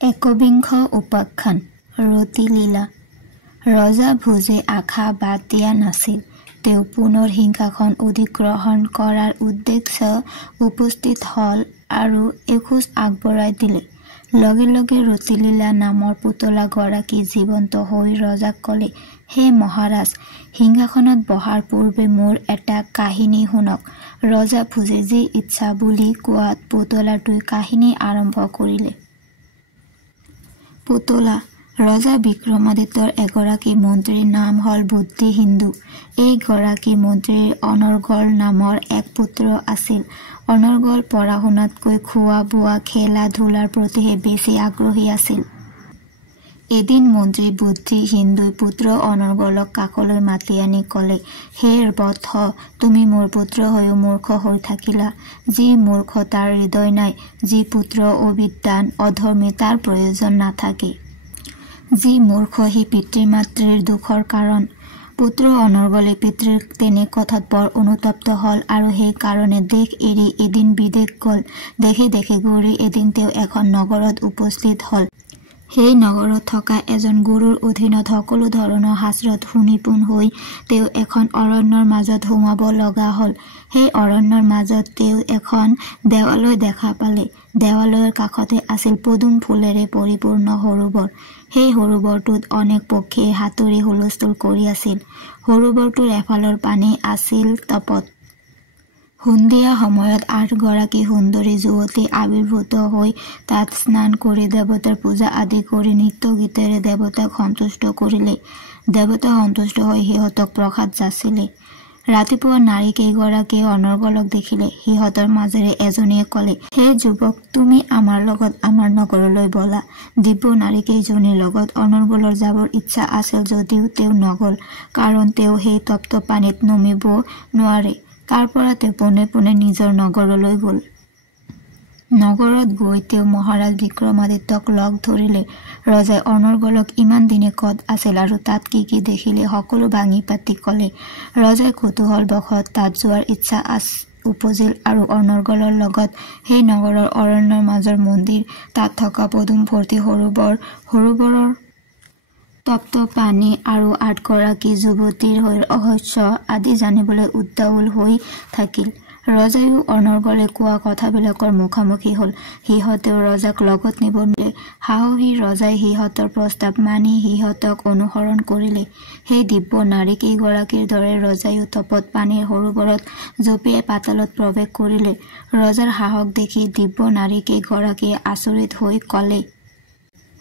একবিংশ উপাখ্যান ৰতিলীলা। ৰজা ভোজে আশা বাদ দিয়া নাছিল। তেওঁ পুনৰ সিংহাসন অধিগ্ৰহণ কৰাৰ উদ্দেশ্য উপস্থিত হল আৰু এখোজ আগবঢ়াই দিলে। লগে লগে ৰতিলীলা নামৰ পুতলা গৰাকী জীৱন্ত হৈ ৰজাক ক'লে, হে মহাৰাজ, সিংহাসনত বহাৰ পূৰ্বে মোৰ এটা কাহিনী শুনক। ৰজা ভোজে যি ইচ্ছা বুলি কোৱাত পুতলাটোই কাহিনী আৰম্ভ কৰিলে। পুতলা। ৰজা বিক্ৰমাদিত্যৰ এগৰাকী মন্ত্ৰীৰ নাম হল বুদ্ধিহিন্দু। এই গৰাকী মন্ত্ৰীৰ অনৰ্গল নামৰ এক পুত্ৰ আছিল। অনৰ্গল পঢ়া শুনাতকৈ খোৱা বোৱা খেলা ধূলাৰ প্ৰতিহে বেছি আগ্ৰহী আছিল। এদিন মন্ত্ৰী বুদ্ধিহিন্দুই পুত্ৰ অনৰ্গলক কাষলৈ মাতি আনি ক'লে, হে বৎস, তুমি মোৰ পুত্ৰ হৈও মূৰ্খ হৈ থাকিলা। যি মূৰ্খ তাৰ হৃদয় নাই, যি পুত্ৰ অবিদ্বান অধৰ্মী তাৰ প্ৰয়োজন নাথাকে। যি মূৰ্খ সি পিতৃ মাতৃৰ দুখৰ কাৰণ। পুত্ৰ অনৰ্গলে পিতৃৰ তেনে কথাত বৰ অনুতপ্ত হল আৰু সেই কাৰণে দেশ এৰি এদিন বিদেশ গল। দেশে দেশে ঘূৰি এদিন তেওঁ এখন নগৰত উপস্থিত হল। সেই নগৰত থকা এজন গুৰুৰ অধীনত সকলো ধৰণৰ শাস্ত্ৰত সুনিপুণ হৈ তেওঁ এখন অৰণ্যৰ মাজত সোমাব লগা হল। সেই অৰণ্যৰ মাজত তেওঁ এখন দেৱালয় দেখা পালে। দেৱালয়ৰ কাষতে আছিল পদুম ফুলেৰে পৰিপূৰ্ণ সৰোবৰ। সেই সৰোবৰটোত অনেক পক্ষীয়ে সাঁতুৰি হুলস্থুল কৰি আছিল। সৰোবৰটোৰ এফালৰ পানী আছিল তপত। সন্ধিয়া সময়ত 8 গৰাকী সুন্দৰী যুৱতী আবিৰ্ভূত হৈ তাত স্নান কৰি দেৱতাৰ পূজা আদি কৰি নৃত্য গীতেৰে দেৱতাক সন্তুষ্ট কৰিলে। দেৱতা সন্তুষ্ট হৈ সিহঁতক প্ৰসাদ যাচিলে। ৰাতিপুৱা নাৰী কেইগৰাকীয়ে অনৰ্গলক দেখিলে। সিহঁতৰ মাজেৰে এজনীয়ে ক'লে, হে যুৱক, তুমি আমাৰ লগত আমাৰ নগৰলৈ বলা। দিব্য নাৰী কেইজনীৰ লগত অনৰ্গলৰ যাবৰ ইচ্ছা আছিল যদিও তেওঁ নগল, কাৰণ তেওঁ সেই তপ্ত পানীত নমিব নোৱাৰে। তাৰ পৰা তেওঁ পোনে পোনে নিজৰ নগৰলৈ গল। নগৰত গৈ তেওঁ মহাৰাজ বিক্ৰমাদিত্যক লগ ধৰিলে। ৰজাই অনৰ্গলক ইমান দিনে কত আছিল আৰু তাত কি কি দেখিলে সকলো ভাঙি পাতি ক'লে। ৰজাই কৌতূহল বশত তাত যোৱাৰ ইচ্ছা উপজিল আৰু অনৰ্গলৰ লগত সেই নগৰৰ অৰণ্যৰ মাজৰ মন্দিৰ, তাত থকা পদুম ভৰ্তি সৰোবৰৰ তপ্ত পানী আৰু 8 গৰাকী যুৱতীৰ ৰহস্য আদি জানিবলৈ উদ্বাউল হৈ থাকিল। ৰজায়ো অনৰ্গলে কোৱা কথাবিলাকৰ মুখামুখি হল। সিহঁতেও ৰজাক লগত নিব নিলে। সাহসী ৰজাই সিহঁতৰ প্ৰস্তাৱ মানি সিহঁতক অনুসৰণ কৰিলে। সেই দিব্য নাৰী কেইগৰাকীৰ দৰে ৰজায়ো তপত পানীৰ সৰোবৰত জঁপিয়াই পাতালত প্ৰৱেশ কৰিলে। ৰজাৰ সাহস দেখি দিব্য নাৰী কেইগৰাকীয়ে আচৰিত হৈ ক'লে,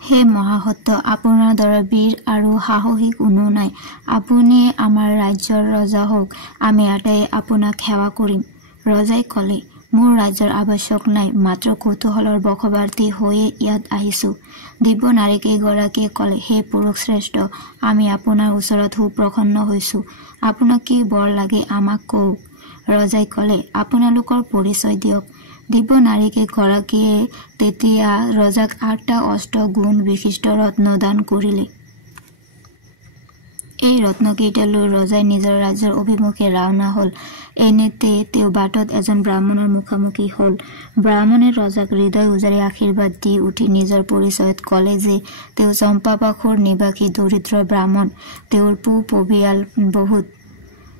হে মহাসত্য, আপোনাৰ দৰে বীৰ আৰু সাহসী কোনো নাই। আপুনিয়ে আমাৰ ৰাজ্যৰ ৰজা হওক, আমি আটাইয়ে আপোনাক সেৱা কৰিম। ৰজাই ক'লে, মোৰ ৰাজ্যৰ আৱশ্যক নাই, মাত্ৰ কৌতূহলৰ বশৱৰ্তী হৈয়ে ইয়াত আহিছো। দিব্য নাৰী কেইগৰাকীয়ে ক'লে, হে পুৰুষ শ্ৰেষ্ঠ, আমি আপোনাৰ ওচৰত সুপ্ৰসন্ন হৈছো। আপোনাক কি বৰ লাগে আমাক কওক। ৰজাই ক'লে, আপোনালোকৰ পৰিচয় দিয়ক। দিব্য নাৰী কেইগৰাকীয়ে তেতিয়া ৰজাক 8টা অষ্ট গুণ বিশিষ্ট ৰত্ন দান কৰিলে। এই ৰত্নকেইটা লৈ ৰজাই নিজৰ ৰাজ্যৰ অভিমুখে ৰাওনা হল। এনেতে তেওঁ বাটত এজন ব্ৰাহ্মণৰ মুখামুখি হল। ব্ৰাহ্মণে ৰজাক হৃদয় উজাৰি আশীৰ্বাদ দি উঠি নিজৰ পৰিচয়ত ক'লে যে তেওঁ চম্পাবাসুৰ নিবাসী দৰিদ্ৰ ব্ৰাহ্মণ। তেওঁৰ পৰিয়াল বহুত।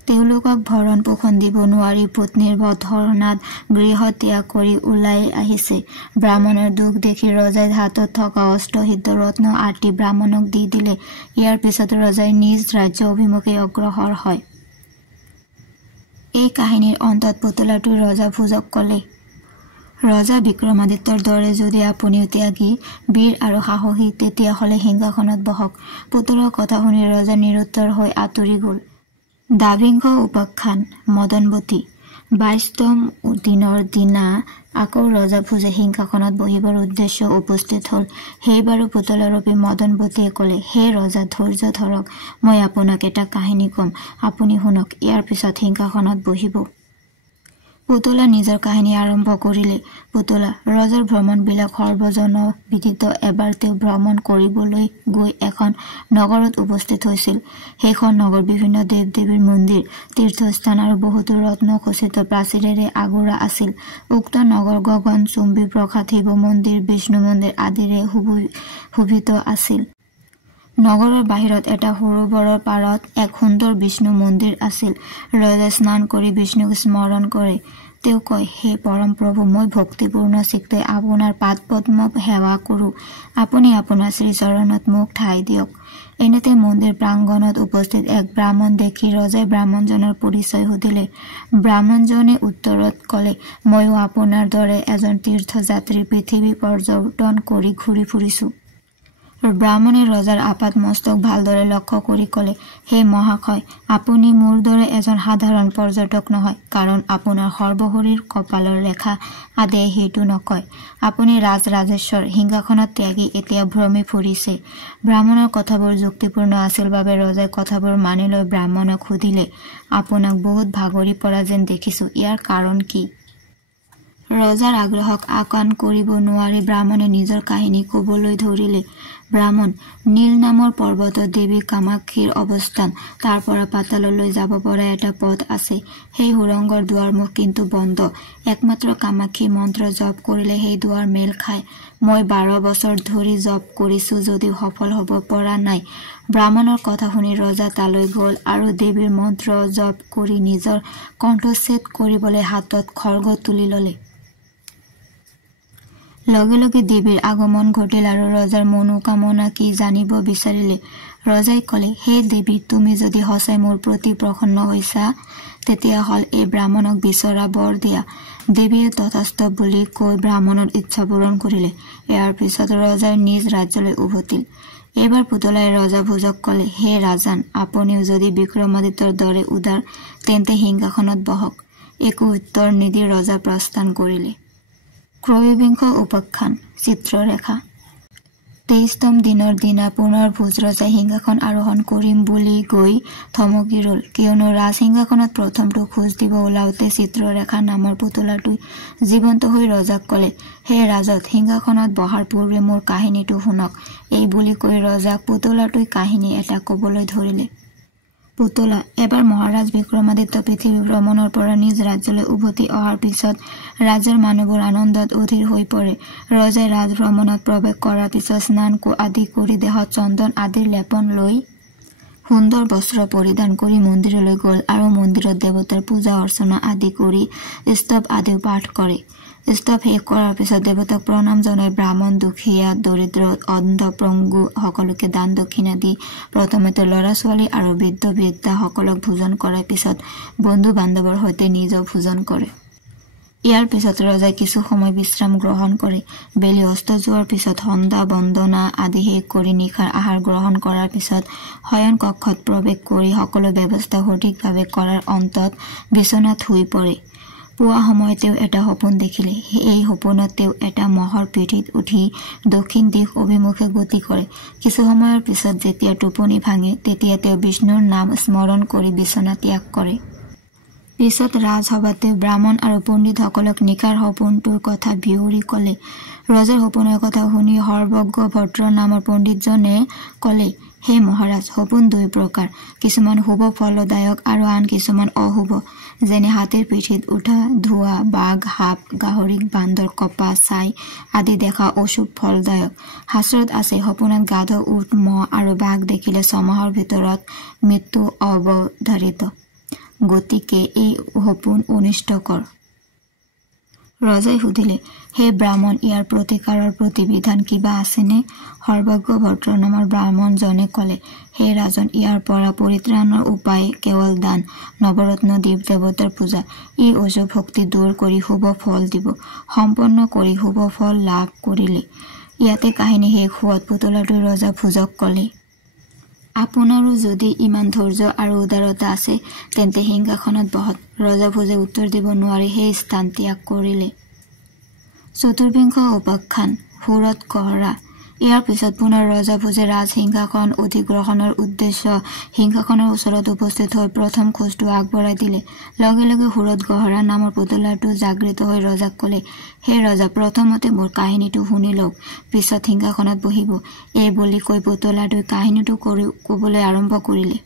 তেওঁলোকক ভৰণ পোষণ দিব নোৱাৰি পত্নীৰ বধৰণাত গৃহ ত্যাগ কৰি ওলাই আহিছে। ব্ৰাহ্মণৰ দুখ দেখি ৰজাই হাতত থকা অষ্টসিদ্ধ ৰত্ন 8টি ব্ৰাহ্মণক দি দিলে। ইয়াৰ পিছত ৰজাই নিজ ৰাজ্য অভিমুখে অগ্ৰসৰ হয়। এই কাহিনীৰ অন্তত পুতলাটোই ৰজা ভোজক ক'লে, ৰজা বিক্ৰমাদিত্যৰ দৰে যদি আপুনিও ত্যাগী, বীৰ আৰু সাহসী, তেতিয়াহ'লে সিংহাসনত বহক। পুতলাৰ কথা শুনি ৰজা নিৰুত্তৰ হৈ আঁতৰি গল। দ্বাবিংশ উপাখ্যান মদনবতী। 22তম দিনৰ দিনা আকৌ ৰজা ভোজে সিংহাসনত বহিবৰ উদ্দেশ্য উপস্থিত হল। সেইবাৰো পুতলাৰূপী মদনবতীয়ে ক'লে, হে ৰজা, ধৈৰ্য ধৰক, মই আপোনাক এটা কাহিনী কম, আপুনি শুনক, ইয়াৰ পিছত সিংহাসনত বহিব। পুতলা নিজৰ কাহিনী আৰম্ভ কৰিলে। পুতলা ৰজাৰ ভ্ৰমণবিলাক সৰ্বজনবিদিত। এবাৰ তেওঁ ভ্ৰমণ কৰিবলৈ গৈ এখন নগৰত উপস্থিত হৈছিল। সেইখন নগৰ বিভিন্ন দেৱ দেৱীৰ মন্দিৰ, তীৰ্থস্থান আৰু বহুতো ৰত্নখচিত প্ৰাচীৰেৰে আগুৰা আছিল। উক্ত নগৰ গগনচুম্বী প্ৰসাদ, শিৱ মন্দিৰ, বিষ্ণু মন্দিৰ আদিৰে শোভিত আছিল। নগৰৰ বাহিৰত এটা সৰোবৰৰ পাৰত এক সুন্দৰ বিষ্ণু মন্দিৰ আছিল। ৰজাই স্নান কৰি বিষ্ণুক স্মৰণ কৰে। তেওঁ কয়, হে পৰম প্ৰভু, মই ভক্তিপূৰ্ণ চিত্তে আপোনাৰ পাদ পদ্ম সেৱা কৰোঁ। আপুনি আপোনাৰ শ্ৰীচৰণত মোক ঠাই দিয়ক। এনেতে মন্দিৰ প্ৰাংগণত উপস্থিত এক ব্ৰাহ্মণ দেখি ৰজাই ব্ৰাহ্মণজনৰ পৰিচয় সুধিলে। ব্ৰাহ্মণজনে উত্তৰত কলে, ময়ো আপোনাৰ দৰে এজন তীৰ্থযাত্ৰী, পৃথিৱী পৰ্যটন কৰি ঘূৰি ফুৰিছোঁ। ব্ৰাহ্মণে ৰজাৰ আপাত মস্তক ভালদৰে লক্ষ্য কৰি কলে, হে মহাশয়, আপুনি মোৰ দৰে এজন সাধাৰণ পৰ্যটক নহয়, কাৰণ আপোনাৰ সৰ্বশৰীৰ কপালৰ ৰেখা আদিয়ে সেইটো নকয়। আপুনি ৰাজৰাজেশ্বৰ সিংহাসনত ত্যাগি এতিয়া ভ্ৰমি ফুৰিছে। ব্ৰাহ্মণৰ কথাবোৰ যুক্তিপূৰ্ণ আছিল বাবে ৰজাই কথাবোৰ মানি লৈ ব্ৰাহ্মণক সুধিলে, আপোনাক বহুত ভাগৰি পৰা যেন দেখিছো, ইয়াৰ কাৰণ কি? ৰজাৰ আগ্ৰহক আওকাণ কৰিব নোৱাৰি ব্ৰাহ্মণে নিজৰ কাহিনী কবলৈ ধৰিলে। ব্ৰাহ্মণ, নীল নামৰ পৰ্বতত দেৱী কামাক্ষীৰ অৱস্থান। তাৰ পৰা পাতাললৈ যাব পৰা এটা পথ আছে। সেই সুৰংগৰ দুৱাৰমুখ কিন্তু বন্ধ। একমাত্ৰ কামাক্ষী মন্ত্ৰ জপ কৰিলে সেই দুৱাৰ মেল খায়। মই 12 বছৰ ধৰি জপ কৰিছো যদিও সফল হ'ব পৰা নাই। ব্ৰাহ্মণৰ কথা শুনি ৰজা তালৈ গল আৰু দেৱীৰ মন্ত্ৰ জপ কৰি নিজৰ কণ্ঠচ্ছেদ কৰিবলৈ হাতত খড়গ তুলি ললে। লগে লগে দেৱীৰ আগমন ঘটিল আৰু ৰজাৰ মনোকামনা কি জানিব বিচাৰিলে। ৰজাই কলে, হে দেৱী, তুমি যদি সঁচাই মোৰ প্ৰতি প্ৰসন্ন হৈছা তেতিয়াহ'লে এই ব্ৰাহ্মণক বিচৰা বৰ দিয়া। দেৱীয়ে তথাস্থ বুলি কৈ ব্ৰাহ্মণৰ ইচ্ছা পূৰণ কৰিলে। ইয়াৰ পিছত ৰজাই নিজ ৰাজ্যলৈ উভতিল। এইবাৰ পুতলাই ৰজা ভোজক কলে, হে ৰাজান, আপুনিও যদি বিক্ৰমাদিত্যৰ দৰে উদাৰ তেন্তে সিংহাসনত বহক। একো উত্তৰ নিদি ৰজা প্ৰস্থান কৰিলে। ত্ৰয়োবিংশ উপাখ্যান চিত্ৰৰেখা। 23তম দিনৰ দিনা পুনৰ ভোজ ৰজাই সিংহাসন আৰোহণ কৰিম বুলি গৈ থমকি ৰল, কিয়নো ৰাজসিংহাসনত প্ৰথমটো খোজ দিব ওলাওতে চিত্ৰৰেখা নামৰ পুতলাটোই জীৱন্ত হৈ ৰজাক কলে, হে ৰাজত, সিংহাসনত বহাৰ পূৰ্বে মোৰ কাহিনীটো শুনক। এই বুলি কৈ ৰজাক পুতলাটোই কাহিনী এটা কবলৈ ধৰিলে। পুতলা, এবাৰ মহাৰাজ বিক্ৰমাদিত্য পৃথিৱী ভ্ৰমণৰ পৰা নিজ ৰাজ্যলৈ উভতি অহাৰ পিছত ৰাজ্যৰ মানুহবোৰ আনন্দত অধীৰ হৈ পৰে। ৰজাই ৰাজভ্ৰমণত প্ৰৱেশ কৰাৰ পিছত স্নান আদি কৰি দেহত চন্দন আদিৰ লেপন লৈ সুন্দৰ বস্ত্ৰ পৰিধান কৰি মন্দিৰলৈ গল আৰু মন্দিৰত দেৱতাৰ পূজা অৰ্চনা আদি কৰি স্তৱ আদিও পাঠ কৰে। স্তৱ শেষ কৰাৰ পিছত দেৱতাক প্ৰণাম জনাই ব্ৰাহ্মণ, দুখীয়া, দৰিদ্ৰ, অন্ধ, পংগু সকলোকে দান দক্ষিণা দি প্ৰথমতে ল'ৰা ছোৱালী আৰু বৃদ্ধ বৃদ্ধা সকলক ভোজন কৰাৰ পিছত বন্ধু বান্ধৱৰ সৈতে নিজেও ভোজন কৰে। ইয়াৰ পিছত ৰজাই কিছু সময় বিশ্ৰাম গ্ৰহণ কৰে। বেলি অস্ত যোৱাৰ পিছত সন্ধ্যা বন্দনা আদি শেষ কৰি নিশাৰ আহাৰ গ্ৰহণ কৰাৰ পিছত শয়ন কক্ষত প্ৰৱেশ কৰি সকলো ব্যৱস্থা সঠিকভাৱে কৰাৰ অন্তত বিচনাত শুই পৰে। পুৱা সময়ত তেওঁ এটা সপোন দেখিলে। এই সপোনত তেওঁ এটা মহৰ পিঠিত উঠি দক্ষিণ দিশ অভিমুখে গতি কৰে। কিছু সময়ৰ পিছত যেতিয়া টোপনি ভাঙে তেতিয়া তেওঁ বিষ্ণুৰ নাম স্মৰণ কৰি বিচনা ত্যাগ কৰে। পিছত ৰাজসভাত তেওঁ ব্ৰাহ্মণ আৰু পণ্ডিতসকলক নিশাৰ সপোনটোৰ কথা বিৱৰি কলে। ৰজাৰ সপোনৰ কথা শুনি সৰ্বজ্ঞ ভদ্ৰ নামৰ পণ্ডিতজনে কলে, হে মহাৰাজ, সপোন 2 প্ৰকাৰ, কিছুমান শুভ ফলদায়ক আৰু আন কিছুমান অশুভ, যেনে হাতীৰ পিঠিত উঠা, ধোঁৱা, বাঘ, সাপ, গাহৰি, বান্দৰ, কপা, ছাই আদি দেখা অশুভ ফলদায়ক। শাস্ত্ৰত আছে, সপোনত গাধ, উট, মহ আৰু বাঘ দেখিলে 6 মাহৰ ভিতৰত মৃত্যু অৱধাৰিত। গতিকে এই সপোন অনিষ্টকৰ। ৰজাই সুধিলে, হে ব্ৰাহ্মণ, ইয়াৰ প্ৰতিকাৰৰ প্ৰতিবিধান কিবা আছেনে? সৰ্বজ্ঞ ভদ্ৰ নামৰ ব্ৰাহ্মণজনে কলে, হে ৰাজন, ইয়াৰ পৰা পৰিত্ৰাণৰ উপায় কেৱল দান, নৱৰত্ন দেৱ দেৱতাৰ পূজা। ই অশুভ শক্তি দূৰ কৰি শুভ ফল দিব। সম্পন্ন কৰি শুভ ফল লাভ কৰিলে। ইয়াতে কাহিনী শেষ হোৱাত পুতলাটোই ৰজা ভোজক কলে, আপোনাৰো যদি ইমান ধৈৰ্য আৰু উদাৰতা আছে তেন্তে সিংহাসনত বহক। ৰজা ভোজে উত্তৰ দিব নোৱাৰি সেই স্থান ত্যাগ কৰিলে। চতুৰ্বিংশ উপাখ্যান সুৰত কহৰা। ইয়াৰ পিছত পুনৰ ৰজা ভোজে ৰাজ সিংহাসন অধিগ্ৰহণৰ উদ্দেশ্য সিংহাসনৰ ওচৰত উপস্থিত হৈ প্ৰথম খোজটো আগবঢ়াই দিলে। লগে লগে সুৰত গহৰা নামৰ পুতলাটো জাগৃত হৈ ৰজাক ক'লে, হে ৰজা, প্ৰথমতে মোৰ কাহিনীটো শুনি লওক, পিছত সিংহাসনত বহিব। এই বুলি কৈ পুতলাটোৱে কাহিনীটো ক'বলৈ আৰম্ভ কৰিলে।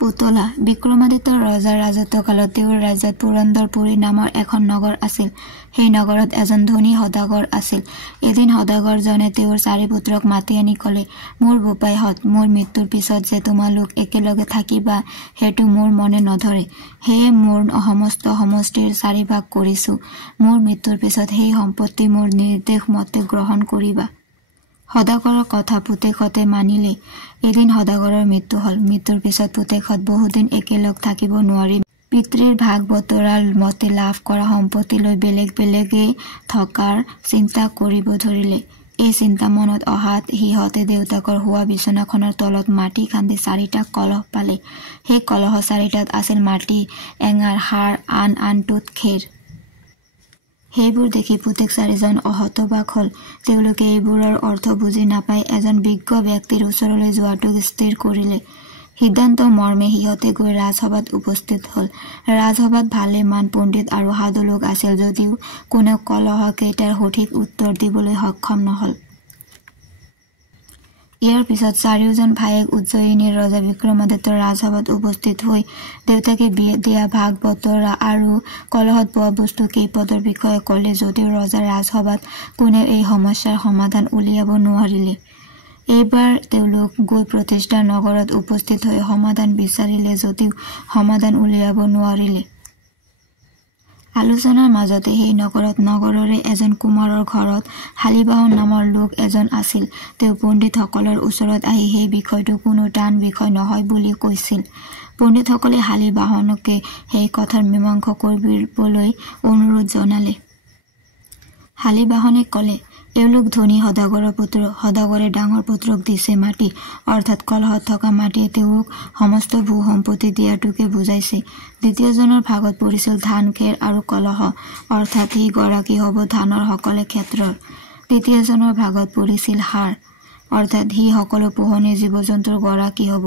পুতলা। বিক্ৰমাদিত্য ৰজাৰ ৰাজত্বকালত তেওঁৰ ৰাজ্যত পুৰন্দৰপুৰী নামৰ এখন নগৰ আছিল। সেই নগৰত এজন ধনী সদাগৰ আছিল। এদিন সদাগৰজনে তেওঁৰ 4 পুত্ৰক মাতি আনি ক'লে, মোৰ বোপাইহঁত, মোৰ মৃত্যুৰ পিছত যে তোমালোক একেলগে থাকিবা সেইটো মোৰ মনে নধৰে। সেয়ে মোৰ সমস্ত সমষ্টিৰ 4 ভাগ কৰিছো। মোৰ মৃত্যুৰ পিছত সেই সম্পত্তি মোৰ নিৰ্দেশ মতে গ্ৰহণ কৰিবা। সদাগৰৰ কথা পুতেকহঁতে মানিলে। এদিন সদাগৰৰ মৃত্যু হ'ল। মৃত্যুৰ পিছত পুতেকহঁত বহুদিন একেলগ থাকিব নোৱাৰি পিতৃৰ ভাগ বতৰাৰ মতে লাভ কৰা সম্পত্তি লৈ বেলেগ বেলেগে থকাৰ চিন্তা কৰিব ধৰিলে। এই চিন্তা মনত অহাত সিহঁতে দেউতাকৰ শোৱা বিচনাখনৰ তলত মাটি খান্দি 4টা কলহ পালে। সেই কলহ 4টাত আছিল মাটি এঙাৰ সাৰ, আনটোত খেৰ। সেইবোৰ দেখি পুতেক 4জন হতবাক হ'ল। তেওঁলোকে এইবোৰৰ অৰ্থ বুজি নাপাই এজন বিজ্ঞ ব্যক্তিৰ ওচৰলৈ যোৱাটো স্থিৰ কৰিলে। সিদ্ধান্ত মৰ্মে সিহঁতে গৈ ৰাজসভাত উপস্থিত হ'ল। ৰাজসভাত ভালেমান পণ্ডিত আৰু সাধু লোক আছিল যদিও কোনেও কলহ কেইটাৰ সঠিক উত্তৰ দিবলৈ সক্ষম নহ'ল। ইয়াৰ পিছত 4জন ভায়েক উজ্জয়িনীৰ ৰজা বিক্ৰমাদিত্যৰ ৰাজসভাত উপস্থিত হৈ দেউতাকে দিয়া ভাগ বতৰা আৰু কলহত পোৱা বস্তু কেইপদৰ বিষয়ে ক'লে যদিও ৰজাৰ ৰাজসভাত কোনেও এই সমস্যাৰ সমাধান উলিয়াব নোৱাৰিলে। এইবাৰ তেওঁলোক গৈ প্ৰতিষ্ঠা নগৰত উপস্থিত হৈ সমাধান বিচাৰিলে যদিও সমাধান উলিয়াব নোৱাৰিলে। আলোচনাৰ মাজতে সেই নগৰত নগৰৰে এজন কুমাৰৰ ঘৰত শালিবাহন নামৰ লোক এজন আছিল। তেওঁ পণ্ডিতসকলৰ ওচৰত আহি সেই বিষয়টো কোনো টান বিষয় নহয় বুলি কৈছিল। পণ্ডিতসকলে শালিবাহনকে সেই কথাৰ মীমাংসা কৰিবলৈ অনুৰোধ জনালে। শালিবাহনে ক'লে, এওঁলোক ধনী সদাগৰৰ পুত্ৰ। সদাগৰে ডাঙৰ পুত্ৰক দিছে মাটি, অৰ্থাৎ কলহত থকা মাটিয়ে তেওঁক সমস্ত ভূ সম্পত্তি দিয়াটোকে বুজাইছে। দ্বিতীয়জনৰ ভাগত পৰিছিল ধান, খেৰ আৰু কলহ, অৰ্থাৎ সি গৰাকী হ'ব ধানৰ সকলে ক্ষেত্ৰৰ। তৃতীয়জনৰ ভাগত পৰিছিল সাৰ, অৰ্থাৎ সি সকলো পোহনীয়া জীৱ জন্তুৰ গৰাকী হ'ব।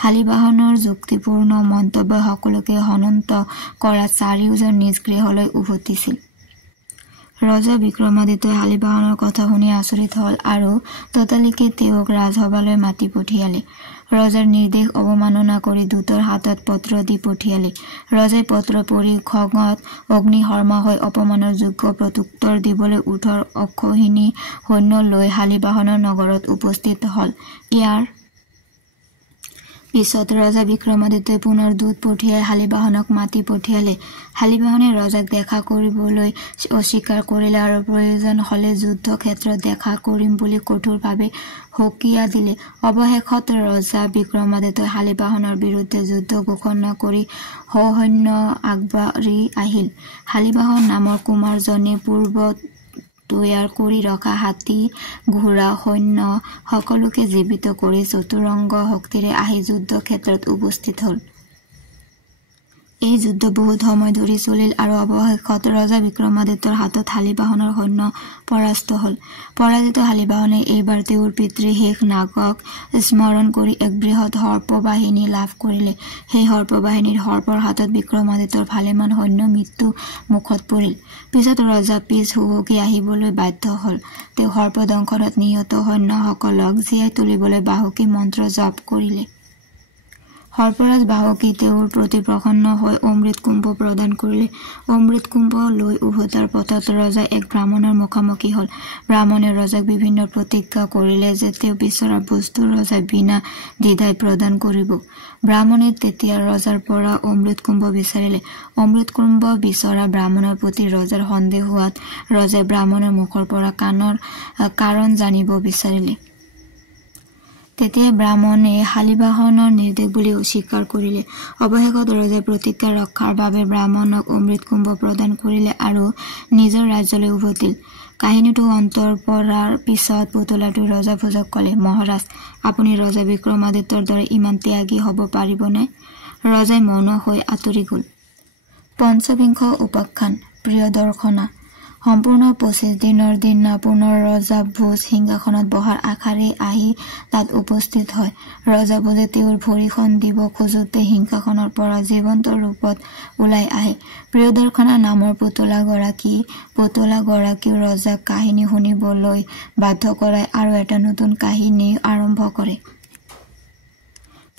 শালিবাহনৰ যুক্তিপূৰ্ণ মন্তব্য সকলোকে হনন্ত কৰাত 4জন নিজ গৃহলৈ উভতিছিল। ৰজা বিক্ৰমাদিত্যই শালিবাহনৰ কথা শুনি আচৰিত হ'ল আৰু ততালিকে তেওঁক ৰাজসভালৈ মাতি পঠিয়ালে। ৰজাৰ নিৰ্দেশ অৱমাননা কৰি দূতৰ হাতত পত্ৰ দি পঠিয়ালে। ৰজাই পত্ৰ পঢ়ি খঙত অগ্নিশৰ্মা হৈ অপমানৰ যোগ্য প্ৰত্যুত্তৰ দিবলৈ 18 অক্ষৌহিণী সৈন্য লৈ শালিবাহনৰ নগৰত উপস্থিত হ'ল। ইয়াৰ পিছত ৰজা বিক্ৰমাদিত্যই পুনৰ দূত পঠিয়াই শালিবাহনক মাতি পঠিয়ালে। শালিবাহনে ৰজাক দেখা কৰিবলৈ অস্বীকাৰ কৰিলে আৰু প্ৰয়োজন হলে যুদ্ধ ক্ষেত্ৰত দেখা কৰিম বুলি কঠোৰভাৱে সকীয়া দিলে। অৱশেষত ৰজা বিক্ৰমাদিত্যই শালিবাহনৰ বিৰুদ্ধে যুদ্ধ ঘোষণা কৰি সসৈন্য আগবাঢ়ি আহিল। শালিবাহন নামৰ কুমাৰজনে পূৰ্বত তৈয়াৰ কৰি ৰখা হাতী, ঘোঁৰা, সৈন্য সকলোকে জীৱিত কৰি চতুৰংগ শক্তিৰে আহি যুদ্ধ ক্ষেত্ৰত উপস্থিত হ'ল। এই যুদ্ধ বহুত সময় ধৰি চলিল আৰু অৱশেষত ৰজা বিক্ৰমাদিত্যৰ হাতত শালিবাহনৰ সৈন্য পৰাস্ত হ'ল। পৰাজিত শালিবাহনে এইবাৰ তেওঁৰ পিতৃ শেষ নাগক স্মৰণ কৰি এক বৃহৎ সৰ্পবাহিনী লাভ কৰিলে। সেই সৰ্পবাহিনীৰ সৰ্পৰ হাতত বিক্ৰমাদিত্যৰ ভালেমান সৈন্য মৃত্যু মুখত পৰিল। পিছত ৰজা পিছ হুহুকি আহিবলৈ বাধ্য হ'ল। তেওঁ সৰ্পদংশনত নিহত সৈন্যসকলক জীয়াই তুলিবলৈ বাহুকী মন্ত্ৰ জপ কৰিলে। সৰ্পৰাজ বাহুকী তেওঁৰ প্ৰতি প্ৰসন্ন হৈ অমৃত কুম্ভ প্ৰদান কৰিলে। অমৃত কুম্ভ লৈ উভতাৰ পথত ৰজা এক ব্ৰাহ্মণৰ মুখামুখি হ'ল। ব্ৰাহ্মণে ৰজাক বিভিন্ন প্ৰতিজ্ঞা কৰিলে যে তেওঁ বিচৰা বস্তু ৰজাই বিনা দ্বিধাই প্ৰদান কৰিব। ব্ৰাহ্মণে তেতিয়া ৰজাৰ পৰা অমৃত কুম্ভ বিচাৰিলে। অমৃত কুম্ভ বিচৰা ব্ৰাহ্মণৰ প্ৰতি ৰজাৰ সন্দেহ হোৱাত ৰজাই ব্ৰাহ্মণৰ মুখৰ পৰা কাৰণ জানিব বিচাৰিলে। তেতিয়া ব্ৰাহ্মণে শালিবাহনৰ নিৰ্দেশ বুলি অস্বীকাৰ কৰিলে। অৱশেষত ৰজাই প্ৰতিজ্ঞা ৰক্ষাৰ বাবে ব্ৰাহ্মণক অমৃত কুম্ভ প্ৰদান কৰিলে আৰু নিজৰ ৰাজ্যলৈ উভতিল। কাহিনীটো অন্তৰ পৰাৰ পিছত পুতলাটো ৰজা ভোজক ক'লে, মহাৰাজ, আপুনি ৰজা বিক্ৰমাদিত্যৰ দৰে ইমান ত্যাগী হ'ব পাৰিবনে? ৰজাই মৌন হৈ আঁতৰি গ'ল। পঞ্চবিংশ উপাখ্যান প্ৰিয়দৰ্শনা। সম্পূৰ্ণ 25 দিনৰ দিনা পুনৰ ৰজা ভোজ সিংহাসনত বহাৰ আশাৰে আহি তাত উপস্থিত হয়। ৰজা ভোজে তেওঁৰ ভৰিখন দিব খোজোতে সিংহাসনৰ পৰা জীৱন্ত ৰূপত ওলাই আহে প্ৰিয়দৰ্শনা নামৰ পুতলাগৰাকীও ৰজাক কাহিনী শুনিবলৈ বাধ্য কৰায় আৰু এটা নতুন কাহিনী আৰম্ভ কৰে।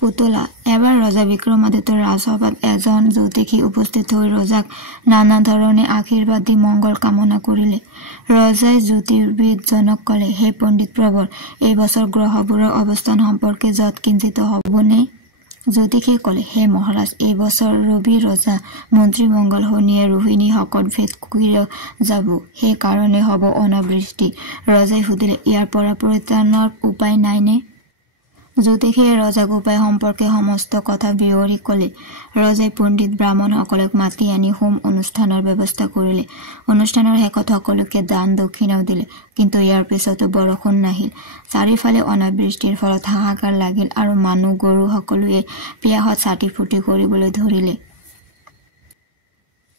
পুতলা। এবাৰ ৰজা বিক্ৰমাদিত্যৰ ৰাজসভাত এজন জ্যোতিষী উপস্থিত হৈ ৰজাক নানা ধৰণে আশীৰ্বাদ দি মংগল কামনা কৰিলে। ৰজাই জ্যোতিৰ্বিদজনক কলে, হে পণ্ডিত প্ৰবৰ, এই বছৰ গ্ৰহবোৰৰ অৱস্থান সম্পৰ্কে যৎ কিঞ্চিত হ'বনে? জ্যোতিষীয়ে কলে, হে মহাৰাজ, এই বছৰ ৰবি ৰজা মন্ত্ৰী মংগল শুনিয়ে ৰোহিণী শকত ভেদ কৰি যাব, সেই কাৰণে হ'ব অনাবৃষ্টি। ৰজাই সুধিলে, ইয়াৰ পৰা পৰিত্ৰাণৰ উপায় নাইনে? জ্যোতিষীয়ে ৰজাক উপায় সম্পৰ্কে সমস্ত কথা বিৱৰি কলে। ৰজাই পণ্ডিত ব্ৰাহ্মণসকলক মাতি আনি হোম অনুষ্ঠানৰ ব্যৱস্থা কৰিলে। অনুষ্ঠানৰ শেষত সকলোকে দান দক্ষিণাও দিলে। কিন্তু ইয়াৰ পিছতো বৰষুণ নাহিল। চাৰিওফালে অনাবৃষ্টিৰ ফলত হাহাকাৰ লাগিল আৰু মানুহ গৰু সকলোৱে পিয়াহত ছাটি ফুটি কৰিবলৈ ধৰিলে।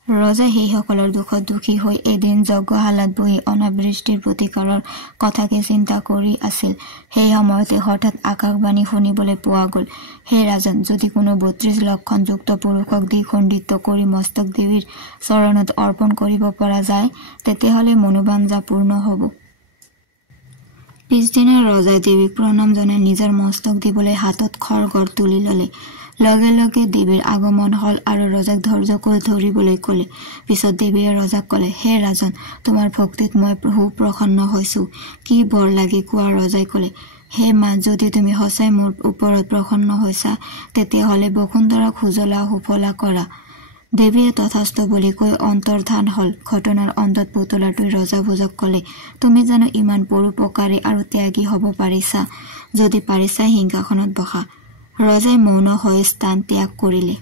ৰজাই সেইসকলৰ দুখত দুখী হৈ এদিন যজ্ঞশালাত বহি অনাবৃষ্টিৰ প্ৰতিকাৰৰ কথাকে চিন্তা কৰি আছিল। সেই সময়তে হঠাৎ আকাশবাণী শুনিবলৈ পোৱা গ'ল, হে ৰাজন, যদি কোনো 32 লক্ষণযুক্ত পুৰুষক দ্বিখণ্ডিত কৰি মস্তক দেৱীৰ চৰণত অৰ্পণ কৰিব পৰা যায়, তেতিয়াহ'লে মনোবাঞ্ছা পূৰ্ণ হ'ব। পিছদিনা ৰজাই দেৱীক প্ৰণাম জনাই নিজৰ মস্তক দিবলৈ হাতত খড়গড় তুলি ল'লে। লগে লগে দেৱীৰ আগমন হল আৰু ৰজাক ধৈৰ্য ধৰিবলৈ কলে। পিছত দেৱীয়ে ৰজাক কলে, হে ৰাজন, তোমাৰ ভক্তিত মই সুপ্ৰসন্ন হৈছো, কি বৰ লাগে কোৱা? ৰজাই কলে, হে মা, যদি তুমি সঁচাই মোৰ ওপৰত প্ৰসন্ন হৈছা, তেতিয়াহ'লে বসুন্ধৰাক সুজলা সুফলা কৰা। দেৱীয়ে তথাস্থ বুলি কৈ অন্তৰ্ধান হল। ঘটনাৰ অন্তত পুতলাটোৱে ৰজা ভোজক কলে, তুমি জানো ইমান পৰোপকাৰী আৰু ত্যাগী হ'ব পাৰিছা? যদি পাৰিছা সিংহাসনত বহা। ৰজাই মৌন হৈ স্থান ত্যাগ কৰিলে।